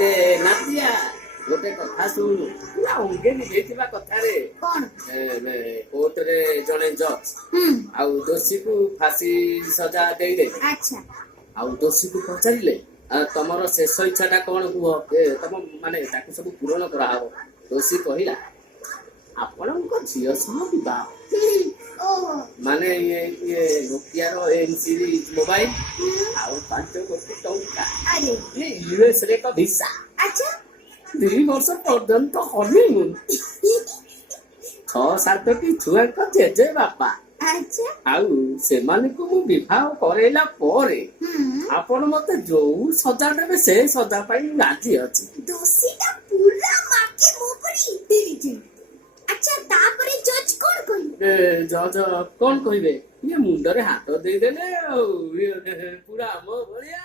ଆରେ ନାଦିଆ ଗୋଟେ କଥା ଶୁଣୁ ପୁରା ଅଙ୍ଗେ ନିଭେଇଥିବା କଥାରେ କୋର୍ଟରେ ଜଣେ ଜଜ୍ ଆଉ ଦୋଷୀକୁ ଫାଶୀ ସଜା ଦେଇଦେଲେ। ଆଉ ଦୋଷୀକୁ ପଚାରିଲେ ତମର ଶେଷ ଇଚ୍ଛା ଟା କଣ କୁହ, ତମ ମାନେ ତାକୁ ସବୁ ପୂରଣ କରାହବ। ଦୋଷୀ କହିଲା ଆପଣଙ୍କ ଝିଅ ସହ ବିବାହ, ମାନେ ଇଏ ନୋକିଆର ଏନ୍ ସିରିଜ ମୋବାଇଲ ଆଉ 5 କୋଟି ଟଙ୍କା, ୟୁଏସ୍ ରେ ଏକ ଭିସା, 2 ବର୍ଷ ପର୍ଯ୍ୟନ୍ତ ହନିମୁନ୍, 6-7ଟି ଛୁଆଙ୍କ ଜେଜେ ବାପା, ଆଉ ସେମାନଙ୍କୁ ମୁଁ ବିବାହ କରେଇଲା ପରେ ଆପଣ ମତେ ଯୋଉ ସଜା ଦେବେ ସେ ସଜା ପାଇଁ ରାଜି ଅଛି। ଦୋଷୀଟା ପୁରା ମାକେ ମୋ ଉପରେ ଇଣ୍ଟେଲିଜେଣ୍ଟ। ଆଚ୍ଛା ତାପରେ ଜଜ୍ କଣ କହିବେ? ଜଜ୍ କଣ କହିବେ, ଇଏ ମୁଣ୍ଡରେ ହାତ ଦେଇଦେଲେ ଆଉ ପୁରା ଆମ ଭଳିଆ।